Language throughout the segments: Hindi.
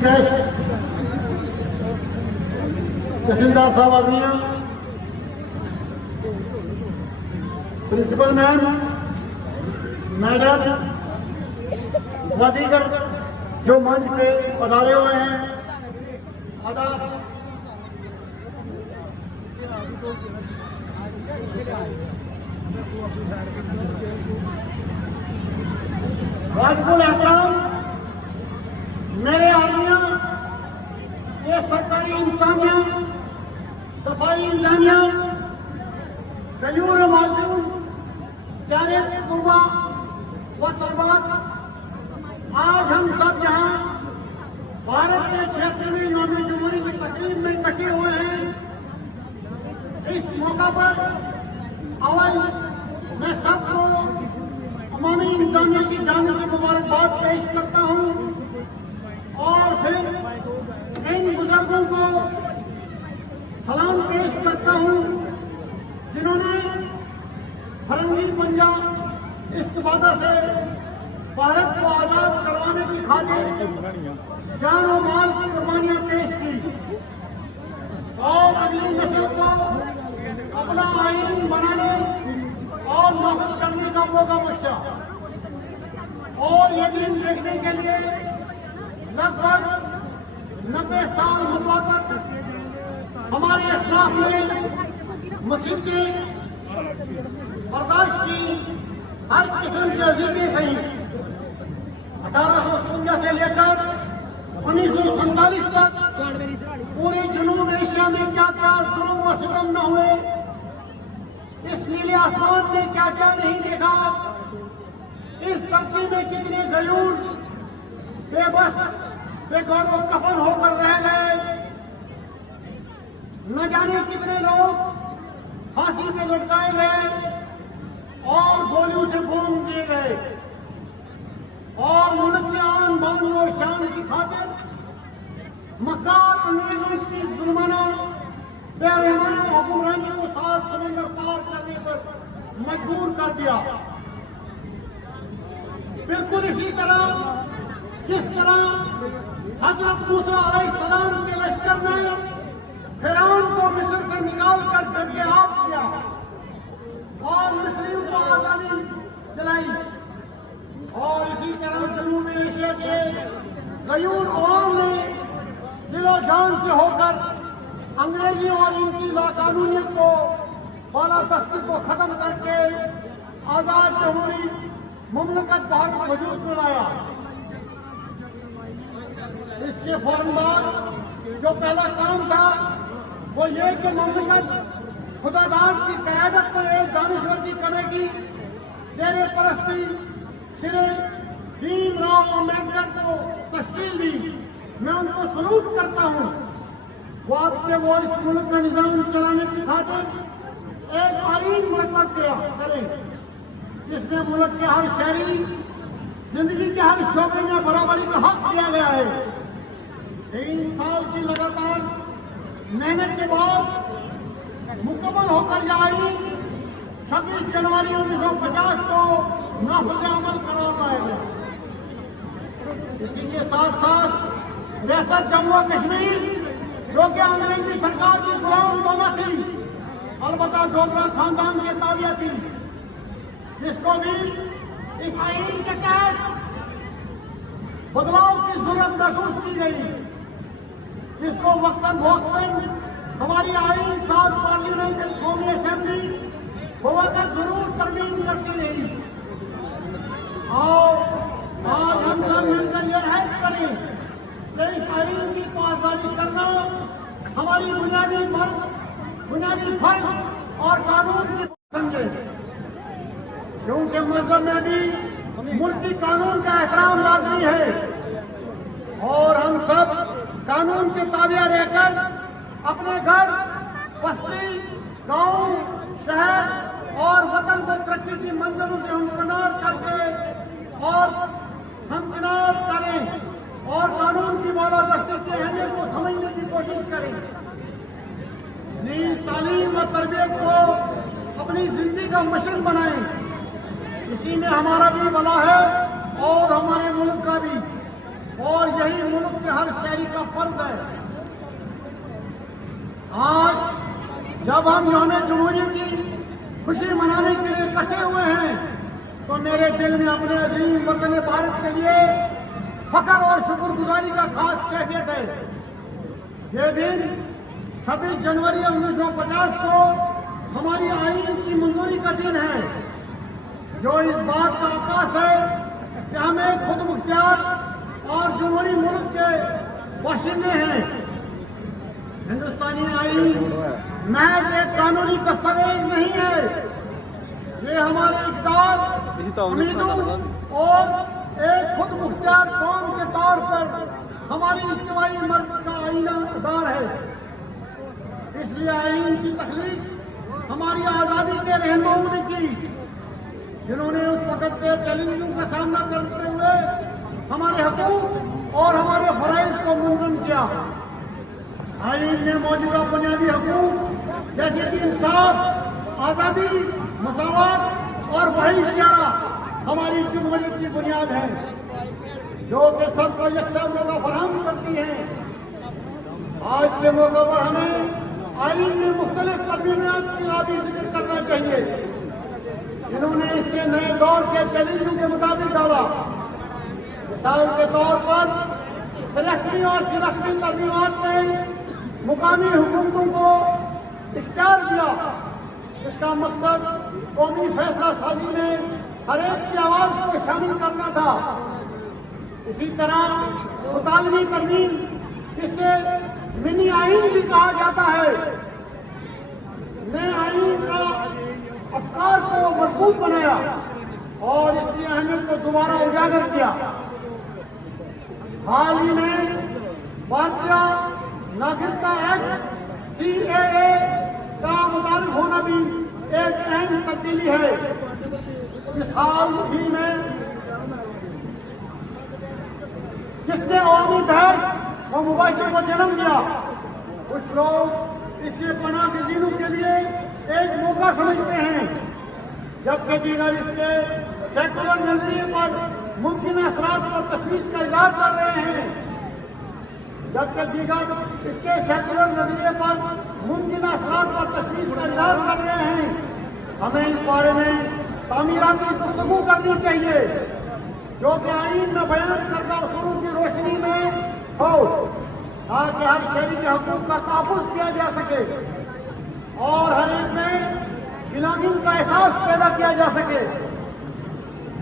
गेस्ट तहसीलदार साहब आदमियां, प्रिंसिपल मैम, मैडम व दीगर जो मंच पे पधारे हुए हैं, आदाब। वाजिबुल एहतराम मेरे आदमियां, ये सरकारी इंतजामिया, सफाई इंतजामिया, गयूर माजून, प्यारे तलबा व तलबात, आज हम सब यहाँ भारत के क्षेत्र में यौम जमहूरी की तकरीब में इकट्ठे हुए हैं। इस मौका पर अवल मैं सबको अवामी इंतजामिया की जानिब से मुबारकबाद पेश करता हूँ और फिर इन बुजुर्गों को सलाम पेश करता हूँ जिन्होंने फरंगी पंजा इस्तिफादा से भारत को आजाद करवाने की खातिर जान और माल की कुर्बानियां पेश की और अगली नस्ल को अपना आईन बनाने और नाफिज करने का मौका बख्शा। और ये दिन देखने के लिए लगभग 90 साल मुतवातर हमारे इस्लाम ने मुसीबतें बर्दाश्त की, हर किस्म की अजीबें सही। 1857 से लेकर 1947 तक पूरे जनूब एशिया में क्या क्या जुल्म व सितम न हुए, इस नीले आसमान में क्या क्या नहीं देखा, इस धरती में कितने गयूर बेबस बेघर व कफन होकर रह गए, न जाने कितने लोग फांसी पे लटकाए गए और गोलियों से भून दिए गए और मुल्क की आन बान और शान की खातिर मक्कार अंग्रेजों की जुल्माना बेरहमाना हुक्मरानी को 7 समंदर पार करने पर मजबूर कर दिया। बिल्कुल इसी तरह जिस तरह हजरत मूसा अलैहिस्सलाम के लश्कर ने फिरौन को मिस्र से निकाल कर दरगाह किया और मिस्रियों को आजादी दिलाई, और इसी तरह जनूब एशिया के गयूर अवाम ने दिलो जान से होकर अंग्रेजी और इनकी लाकानूनियत को बालादस्ती को खत्म करके आजाद जमहूरी मुमलकत भारत वजूद में लाया। इसके फौरन बाद जो पहला काम था वो ये कि मुमलकत खुदादार की क़यादत में एक दानिश्वर की कमेटी ज़ेरे परस्ती श्री भीमराव अम्बेडकर को तश्कील दी। मैं उनको सलूट करता हूँ। वो आपके वो इस मुल्क का निजाम चलाने की खातिर एक आईन मुरतब करें जिसमें मुल्क के हर शहरी जिंदगी के हर शोबे में बराबरी का हक दिया गया है। 3 साल की लगातार मेहनत के बाद मुकम्मल होकर यह आईन 26 जनवरी 1950 को नाफिज अमल करार लाया गया। इसी के साथ साथ रियासत जम्मू और कश्मीर जो कि अंग्रेजी सरकार की गुलाम तो न थी, अलबत्ता डोगरा खानदान की ताबिया थी, जिसको भी इस आईन के तहत बदलाव की जरूरत महसूस की गई, जिसको वक्तन फौक्तन हमारी आईन साज पार्लियामेंट कौमी असेंबली वक्त जरूर तरमीम करती रही। और आज हम सब मिलकर यह अहद करें कि इस आईन की पासदारी करना हमारी बुनियादी फर्ज और कानून की समझे, क्योंकि मजहब में भी मुल्की कानून का एहतराम लाजमी है और हम सब कानून के ताबिया रहकर अपने घर, बस्ती, गांव, शहर और वतन को तरक्की की मंजिलों से हमकिनार करके और हमकिनार करें और कानून की बालादस्ती की अहमियत को समझने की कोशिश करें। नीज तालीम और तरबियत को अपनी जिंदगी का मिशन बनाएं। इसी में हमारा भी भला है और हमारे मुल्क का भी। और यही मुल्क के हर शहरी का फर्ज है। आज जब हम यौम जमहूरियत की खुशी मनाने के लिए इकट्ठे हुए हैं तो मेरे दिल में अपने अजीम वतन भारत के लिए फख्र और शुक्रगुजारी का खास कैफियत है। ये दिन 26 जनवरी 1950 को हमारी आईन की मंजूरी का दिन है, जो इस बात का आकाश है कि हम एक खुद मुख्तियार और जमहूरी मुल्क के बाशिंदे हैं। हिंदुस्तानी आईन महज एक कानूनी दस्तावेज नहीं है, ये हमारे इक़्तिदार, उम्मीदों और एक खुद मुख्तियार कौम के तौर पर हमारी इज्तिमाई मर्ज़ का आईनादार है। इसलिए आईन की तख्लीक हमारी आज़ादी के रहनुमाओं ने की, जिन्होंने उस वक़्त के चैलेंजों का सामना करते हुए हमारे हकूक़ और हमारे फ़राइज़ को मुनज़्ज़म किया। आईन ने मौजूदा बुनियादी हकूक़ जैसे कि इंसाफ, आज़ादी, मसावत और भाईचारा हमारी जमहूरियत की बुनियाद है, जो कि सबको यकसा मौका फराहम करती है। आज के मौके पर हमें आईन में मुख्तलिफ तरमीमात की आदि जिक्र करना चाहिए, जिन्होंने इससे नए दौर के चैलेंजों के मुताबिक डाला। मिसाल के तौर पर तिरहवीं और 84वीं तरमीमात ने मुकामी हुकूमतों को इख्तियार दिया। इसका मकसद कौमी फैसला साजी में हर एक की आवाज को शामिल करना था। इसी तरह मुतालबी तरमीम, जिसे मिनी आईन भी कहा जाता है, ने आईन का अफकार को मजबूत बनाया और इसकी अहमियत को दोबारा उजागर किया। हाल ही में भारतीय नागरिकता एक्ट CAA का मुतारिफ होना भी एक अहम तब्दीली है। इस हाल ही में जिसने अवामी बहस और मुबाहिसे को जन्म दिया, कुछ लोग इसे पनाह गज़ीनों के लिए एक मौका समझते हैं, जबकि दीगर इसके सेकुलर नजरिए पर मुमकिन असरात और तशवीश का इज़हार कर रहे हैं। जबकि दीगर इसके सेकुलर नजरिए पर मुमकिन असरात और तशवीश का इज़हार कर रहे हैं। हमें इस बारे में तामीराती गुफ्तगू करनी चाहिए, जो कि आईन में बयान करदा उसूलों की रोशनी में हो, ताकि हर शहरी के हकूक़ का तहफ़्फ़ुज़ किया जा सके और हर एक में गुलामी का एहसास पैदा किया जा सके।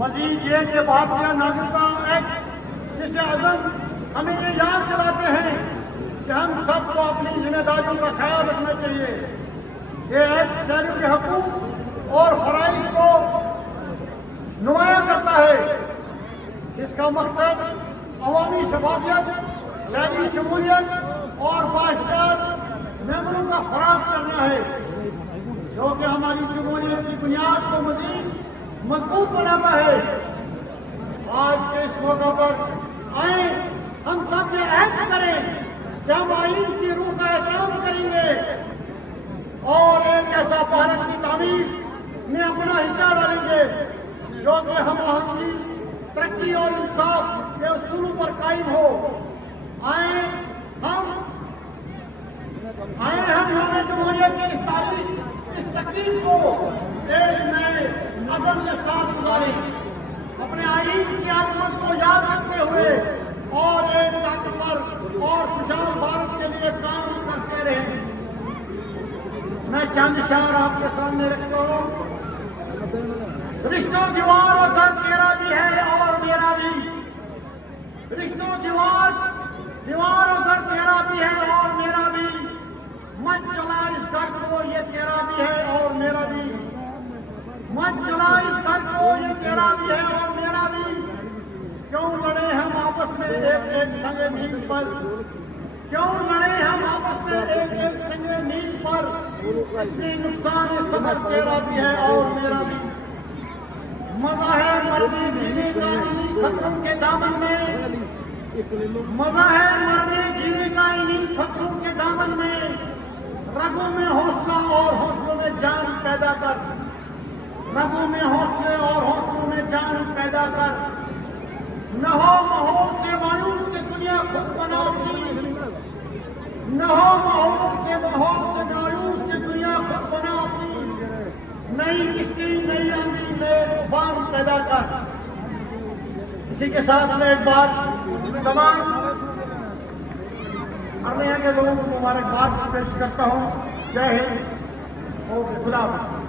मजीद ये कि भारतीय नागरिकता एक्ट जिसे अज़म हमें ये याद दिलाते हैं कि हम सबको अपनी जिम्मेदारियों का ख्याल रखना चाहिए। ये एक्ट शहरियों के हकूक़ और फ़राइज़ को नुमाया करता है, जिसका मकसद अवामी शफाफियत, शहरी शमूलियत और बाइख्तियार मेंबरों का फराहम करना है, जो कि हमारी जमहूरियत की बुनियाद को मजीद मजबूत बनाता है। आज के इस मौके पर आए हम सब ये अहद करें कि हम आईन की रूह का एहतराम करेंगे और एक ऐसा भारत की तामीर में अपना हिस्सा डालेंगे जो कि हम आहंगी, तरक्की और इंसाफ के उसूलों पर कायम हो। आए हम यौम जमहूरियत की इस तारीख, इस तकरीब को एक नए अज़म के साथ गुजारें, अपने आईन की आज़मत को याद रखते हुए और एक ताकतवर और खुशहाल भारत के लिए काम करते रहें। मैं चंद शायर आपके सामने रखता हूँ। रिश्तों दीवार और घर तेरा भी है और मेरा भी, रिश्तों दीवार और घर तेरा भी है और मेरा भी, मत चला इस घर को ये तेरा भी है और मेरा भी, मत चला इस घर को ये तेरा भी है और मेरा भी। क्यों लड़े हम आपस में एक एक संगे नींद पर, क्यों लड़े हम आपस में एक एक संगे नींद पर, इसमें नुकसान सबर तेरा भी है और मेरा भी। मजा है मरने जीने का इन्हीं खतरों के दामन में, मजा है मरने जीने का इन्हीं खतरों के दामन में। रगों में हौसला और हौसलों में जान पैदा कर, रगों में हौसले और हौसलों में जान पैदा कर। न हो माहौल से मायूस न हो माहौल से मायूस की दुनिया खुद बना अपनी नई किश्ती, नई आंधी, नए तूफान पैदा कर। इसी के साथ मैं एक बार तमाम अर्निया के लोगों को मुबारकबाद पेश करता हूँ। जय हिंद। ओके, खुदा हाफिज़।